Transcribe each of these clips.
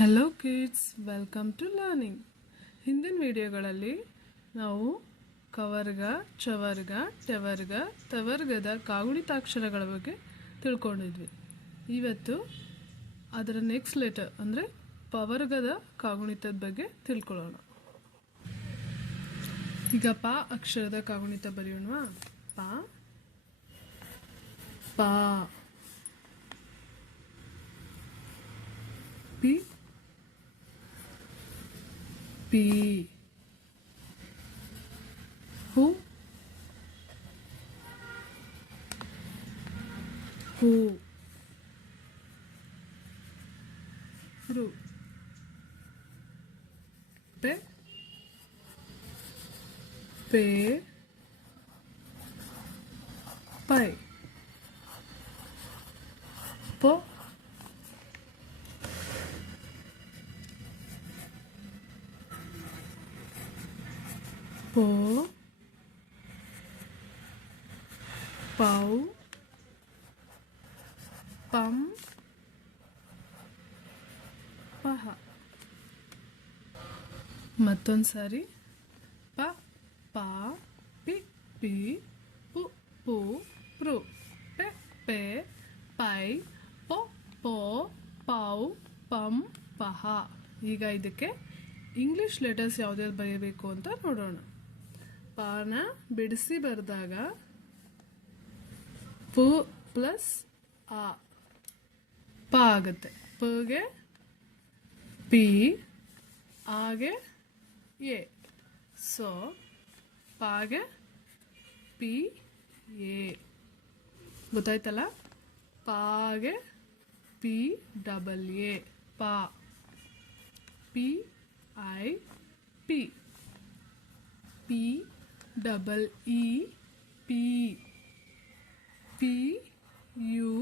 Hello kids welcome to learning ಹಿಂದಿನ ವಿಡಿಯೋಗಳಲ್ಲಿ ನಾವು ಕವರ್ಗ, ಚವರ್ಗ ಟೆವರ್ಗ ತವರ್ಗದ ಕಾಗುಣಿತಾಕ್ಷರಗಳ ಬಗ್ಗೆ ತಿಳ್ಕೊಂಡಿದ್ವಿ. ಇವತ್ತು ಅದರ ನೆಕ್ಸ್ಟ್ ಲೆಟರ್ ಅಂದರೆ ಪವರ್ಗದ ಕಾಗುಣಿತದ ಬಗ್ಗೆ ತಿಳ್ಕೊಳ್ಳೋಣ. ಈಗ ಪ ಅಕ್ಷರದ ಕಾಗುಣಿತ ಬರೆಯೋಣವಾ? ಪ ಪಾ. ಪಿ. P. Who? Who? Who? Pe. Pe. Pie. Po. ಪೋ ಪೌ ಪಂ ಪಹ ಮತ್ತೊಂದು ಸಾರಿ ಪ ಪ ಪಿ ಪಿ ಪು ಪು ಪ್ರು ಪೆ ಪೆ ಪೈ ಪೊ ಪೋ ಪೌ ಪಂ ಪಹ ಈಗ ಇದಕ್ಕೆ ಇಂಗ್ಲೀಷ್ ಲೆಟರ್ಸ್ ಯಾವ್ದ್ಯಾವ್ದು ಬರೆಯಬೇಕು ಅಂತ ನೋಡೋಣ. ಪಾನ ಬಿಡಿಸಿ ಬರೆದಾಗ ಪು ಪ್ಲಸ್ ಆ. ಪ ಆಗುತ್ತೆ. ಪಗೆ ಪಿ, ಆಗೆ ಎ. ಸೊ ಪಾಗೆ ಪಿ, ಎ. ಗೊತ್ತಾಯ್ತಲ್ಲ? ಪಾಗೆ ಪಿ ಡಬಲ್ ಎ. ಪಾ. P I P. P double E P P, U,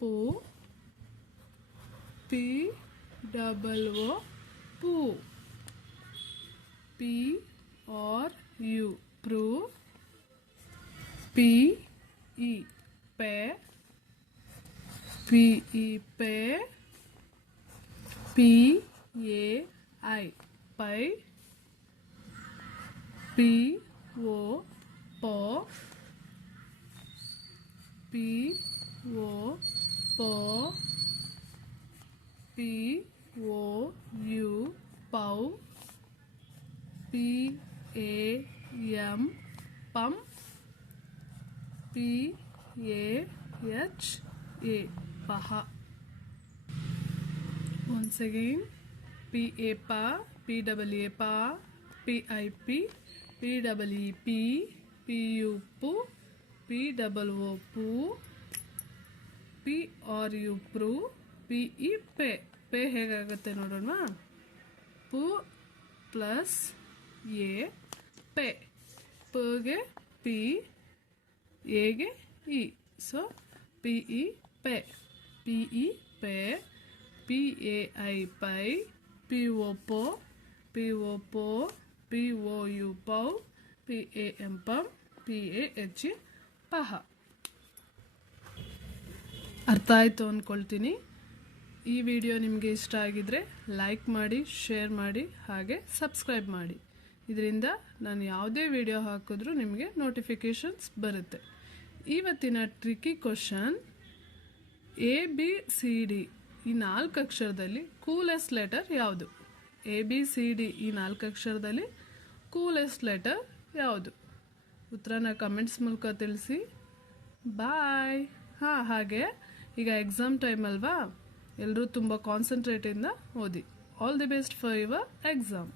पो, पी, डबल ओ, पू, पी और यू, प्रू, पी, ई, पे, पी, ई, पे, पी, ए, आई, पै, पी वो प पी वो प पी वो यू पाउ पी ए एम पम पी ए एच ए पहा। Once again, p a p p w a p p i p P double E P, P U pu, P double O pu, P R U pru, P E pay pay ಹೇಗಾಗುತ್ತೆ ನೋಡೋಣ ಪು plus A pay ಪಗೆ P ಎಗೆ E so P E pay P E pay P A I pi P O ಪೋ P O ಪೋ P O U ಪೌ P A M ಪಂ P A H E ಪಹ ಅರ್ಥ ಆಯಿತು ಅಂದ್ಕೊಳ್ತೀನಿ ಈ ವಿಡಿಯೋ ನಿಮಗೆ ಇಷ್ಟ ಆಗಿದ್ರೆ ಲೈಕ್ ಮಾಡಿ ಶೇರ್ ಮಾಡಿ, ಹಾಗೆ ಸಬ್ಸ್ಕ್ರೈಬ್ ಮಾಡಿ. ಇದರಿಂದ ನಾನು ಯಾವುದೇ ವಿಡಿಯೋ ಹಾಕಿದ್ರೂ ನಿಮಗೆ ನೋಟಿಫಿಕೇಷನ್ಸ್ ಬರುತ್ತೆ. ಇವತ್ತಿನ tricky question A B C D ಈ ನಾಲ್ಕು ಅಕ್ಷರದಲ್ಲಿ ಕೂಲೆಸ್ಟ್ ಲೆಟರ್ ಯಾವುದು? ಎ ಬಿ ಸಿ ಡಿ ಈ ನಾಲ್ಕು ಅಕ್ಷರದಲ್ಲಿ ಕೂಲೆಸ್ಟ್ ಲೆಟರ್ ಯಾವುದು? ಉತ್ತರನ ಕಮೆಂಟ್ಸ್ ಮೂಲಕ ತಿಳಿಸಿ. ಬಾಯ್ ಹಾಂ, ಹಾಗೆ. ಈಗ ಎಕ್ಸಾಮ್ ಟೈಮ್ ಅಲ್ವಾ? ಎಲ್ಲರೂ ತುಂಬ ಕಾನ್ಸಂಟ್ರೇಟಿಂದ ಓದಿ. All the best for your exam